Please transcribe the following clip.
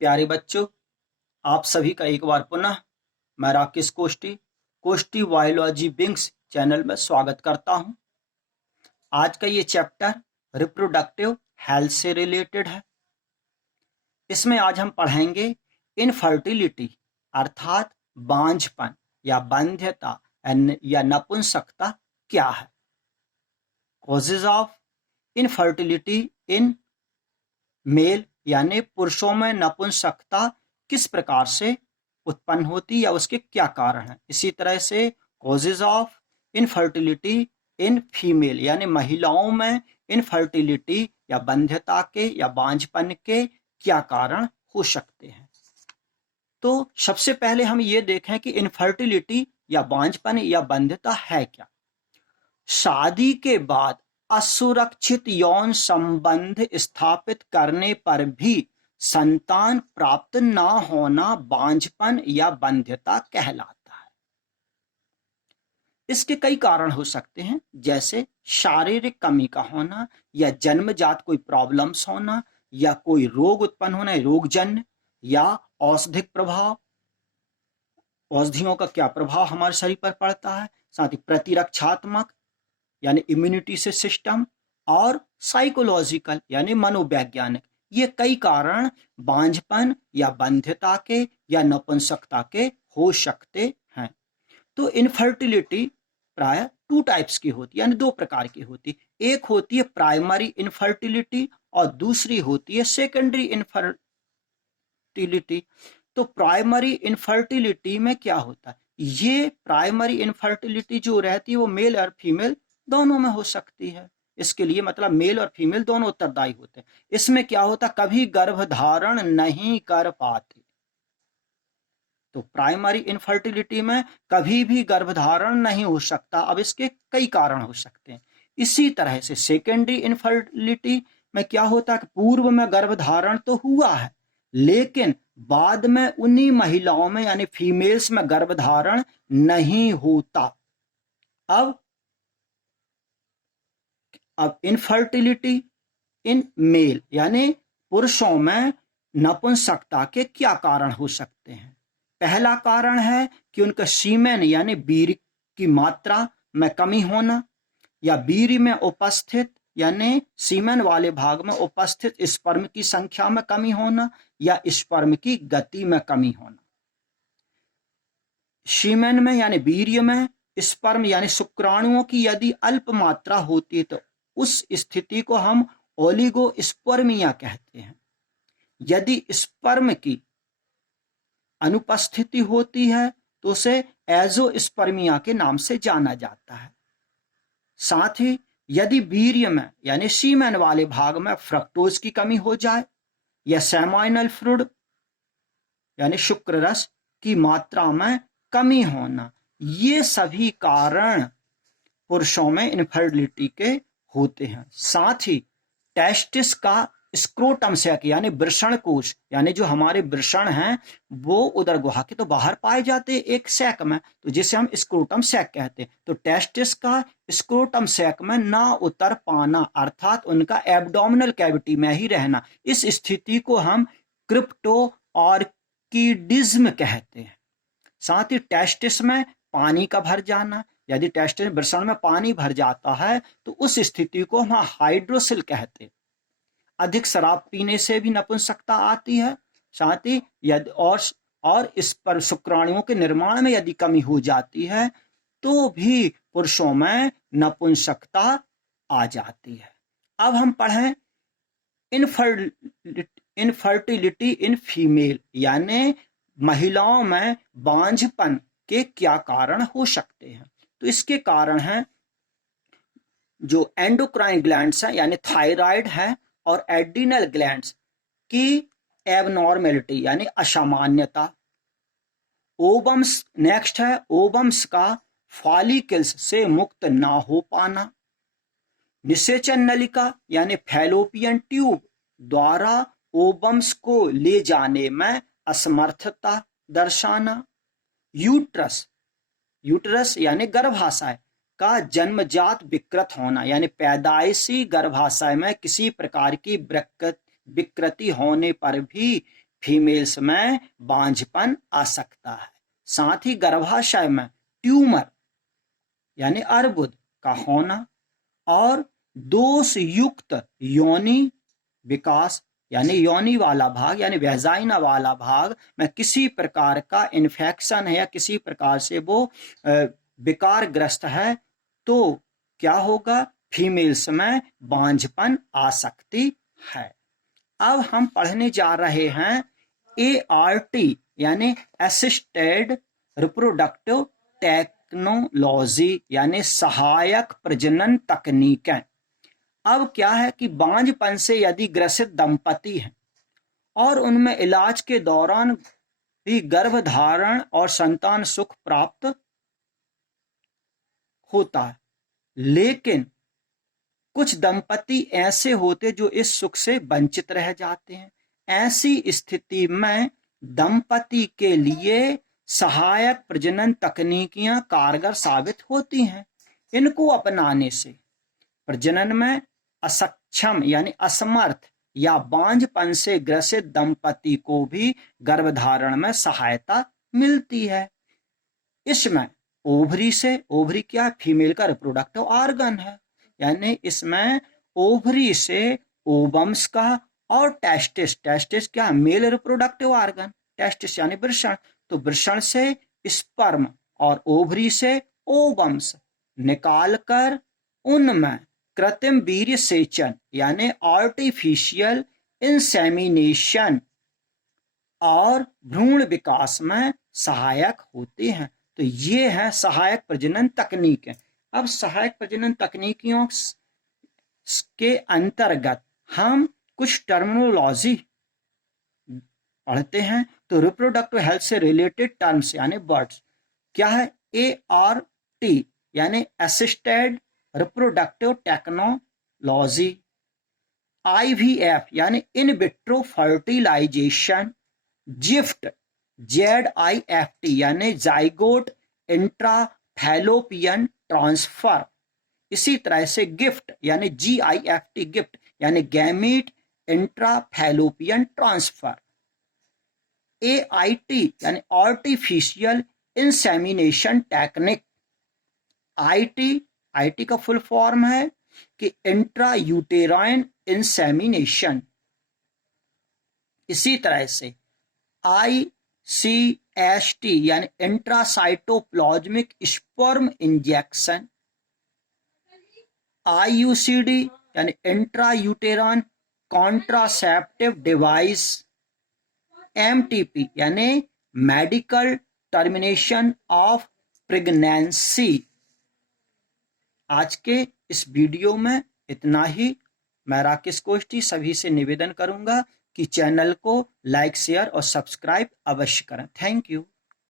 प्यारे बच्चों, आप सभी का एक बार पुनः मैं राकेश कोष्टी बायोलॉजी विंग्स चैनल में स्वागत करता हूं। आज का ये चैप्टर रिप्रोडक्टिव हेल्थ से रिलेटेड है। इसमें आज हम पढ़ेंगे इनफर्टिलिटी अर्थात बांझपन या बंध्यता या नपुंसकता क्या है। Causes of infertility in male यानी पुरुषों में नपुंसकता किस प्रकार से उत्पन्न होती या उसके क्या कारण हैं। इसी तरह से causes of infertility in female यानी महिलाओं में इनफर्टिलिटी या बंध्यता के या बांझपन के क्या कारण हो सकते हैं। तो सबसे पहले हम ये देखें कि इनफर्टिलिटी या बांझपन या बंध्यता है क्या। शादी के बाद असुरक्षित यौन संबंध स्थापित करने पर भी संतान प्राप्त ना होना बांझपन या बंध्यता कहलाता है। इसके कई कारण हो सकते हैं, जैसे शारीरिक कमी का होना या जन्मजात कोई प्रॉब्लम्स होना या कोई रोग उत्पन्न होना, रोगजन्य या औषधिक प्रभाव, औषधियों का क्या प्रभाव हमारे शरीर पर पड़ता है, साथ ही प्रतिरक्षात्मक यानी इम्यूनिटी से सिस्टम और साइकोलॉजिकल यानी मनोवैज्ञानिक, ये कई कारण बांझपन या बंध्यता के या नपुंसकता के हो सकते हैं। तो इनफर्टिलिटी प्राय टू टाइप्स की होती है, यानी दो प्रकार की होती। एक होती है प्राइमरी इनफर्टिलिटी और दूसरी होती है सेकेंडरी इनफर्टिलिटी। तो प्राइमरी इनफर्टिलिटी में क्या होता है, ये प्राइमरी इनफर्टिलिटी जो रहती है वो मेल और फीमेल दोनों में हो सकती है। इसके लिए मतलब मेल और फीमेल दोनों उत्तरदायी होते हैं। इसमें क्या होता, कभी गर्भधारण नहीं कर पाते। तो प्राइमरी इनफर्टिलिटी में कभी भी गर्भधारण नहीं हो सकता। अब इसके कई कारण हो सकते हैं। इसी तरह से सेकेंडरी इनफर्टिलिटी में क्या होता है कि पूर्व में गर्भधारण तो हुआ है, लेकिन बाद में उन्हीं महिलाओं में यानी फीमेल्स में गर्भधारण नहीं होता। अब इनफर्टिलिटी इन मेल यानी पुरुषों में नपुंसकता के क्या कारण हो सकते हैं। पहला कारण है कि उनका सीमेन यानी वीर्य की मात्रा में कमी होना, या वीर्य में उपस्थित यानी सीमेन वाले भाग में उपस्थित स्पर्म की संख्या में कमी होना, या स्पर्म की गति में कमी होना। सीमेन में यानी वीर्य में स्पर्म यानी शुक्राणुओं की यदि अल्प मात्रा होती है तो उस स्थिति को हम ओलिगोस्पर्मिया कहते हैं। यदि स्पर्म की अनुपस्थिति होती है तो उसे एजोस्पर्मिया के नाम से जाना जाता है। साथ ही यदि वीर्य में यानी सीमेन वाले भाग में फ्रक्टोज की कमी हो जाए, या सेमाइनल फ्लूइड यानी शुक्र रस की मात्रा में कमी होना, ये सभी कारण पुरुषों में इनफर्टिलिटी के होते हैं। साथ ही टेस्टिस का स्क्रोटम सैक यानी वृषण कोश यानी जो हमारे वृषण हैं वो उदर गुहा के तो बाहर पाए जाते हैं एक सैक में, तो जिसे हम स्क्रोटम सैक कहते हैं। तो टेस्टिस का स्क्रोटम सैक में ना उतर पाना अर्थात उनका एब्डोमिनल कैविटी में ही रहना, इस स्थिति को हम क्रिप्टोऑर्किडिज्म कहते हैं। साथ ही टेस्टिस में पानी का भर जाना, यदि टेस्टिस वृषण में पानी भर जाता है तो उस स्थिति को हम हाइड्रोसिल कहते हैं। अधिक शराब पीने से भी नपुंसकता आती है। साथ ही यदि और इस पर शुक्राणुओं के निर्माण में यदि कमी हो जाती है तो भी पुरुषों में नपुंसकता आ जाती है। अब हम पढ़ें इनफर्टिलिटी इन फीमेल यानी महिलाओं में बांझपन के क्या कारण हो सकते हैं। तो इसके कारण हैं जो एंडोक्राइन ग्लैंड्स हैं यानी थायराइड है और एड्रिनल ग्लैंड्स की एबनॉर्मेलिटी यानी असामान्यता। ओवम्स नेक्स्ट है ओवम्स का फॉलिकल्स से मुक्त ना हो पाना। निषेचन नलिका यानी फैलोपियन ट्यूब द्वारा ओवम्स को ले जाने में असमर्थता दर्शाना। यूट्रस यानी गर्भाशय का जन्मजात विकृत होना यानी पैदाइशी गर्भाशय में किसी प्रकार की विकृति होने पर भी फीमेल्स में बांझपन आ सकता है। साथ ही गर्भाशय में ट्यूमर यानी अर्बुद का होना और दोष युक्त योनि विकास यानी योनि वाला भाग यानी वेजाइना वाला भाग में किसी प्रकार का इन्फेक्शन है या किसी प्रकार से वो विकार ग्रस्त है तो क्या होगा, फीमेल्स में बांझपन आ सकती है। अब हम पढ़ने जा रहे हैं ART यानी असिस्टेड रिप्रोडक्टिव टेक्नोलॉजी यानी सहायक प्रजनन तकनीकें। अब क्या है कि बांझपन से यदि ग्रसित दंपति हैं और उनमें इलाज के दौरान भी गर्भधारण और संतान सुख प्राप्त होता है, लेकिन कुछ दंपति ऐसे होते जो इस सुख से वंचित रह जाते हैं। ऐसी स्थिति में दंपति के लिए सहायक प्रजनन तकनीकियां कारगर साबित होती हैं। इनको अपनाने से प्रजनन में असक्षम यानी असमर्थ या बांझपन से ग्रसित दंपति को भी गर्भधारण में सहायता मिलती है। इसमें ओवरी से, ओवरी क्या, फीमेल का रिप्रोडक्टिव ऑर्गन है, यानी इसमें ओवरी से ओवम्स का और टेस्टिस, टेस्टिस क्या, मेल रिप्रोडक्टिव ऑर्गन, टेस्टिस यानी वृषण, तो वृषण से स्पर्म और ओवरी से ओवम्स निकालकर उनमें कृत्रिम वीर्य सेचन यानी आर्टिफिशियल इंसेमिनेशन और भ्रूण विकास में सहायक होते हैं। तो ये है सहायक प्रजनन तकनीकें। अब सहायक प्रजनन तकनीकियों के अंतर्गत हम कुछ टर्मिनोलॉजी पढ़ते हैं। तो रिप्रोडक्टिव हेल्थ से रिलेटेड टर्म्स यानी वर्ड्स क्या है, ART यानी असिस्टेड रिप्रोडक्टिव टेक्नोलॉजी, IVF यानी in vitro fertilization, ZIFT ZIFT यानी जाइगोट इंट्राफैलोपियन ट्रांसफर, इसी तरह से गिफ्ट यानी GIFT गिफ्ट यानी गैमीट इंट्राफैलोपियन ट्रांसफर, AIT यानी आर्टिफिशियल इंसेमिनेशन टेक्निक, IT का फुल फॉर्म है कि इंट्रा यूटेराइन इंसेमिनेशन, इसी तरह से ICST यानी इंट्रासाइटोप्लाज्मिक स्पर्म इंजेक्शन, IUCD यानी intra uterine contraceptive device, MTP यानी मेडिकल टर्मिनेशन ऑफ प्रेगनेंसी। आज के इस वीडियो में इतना ही। मैं राकेश कोष्टी सभी से निवेदन करूंगा कि चैनल को लाइक, शेयर और सब्सक्राइब अवश्य करें। Thank you.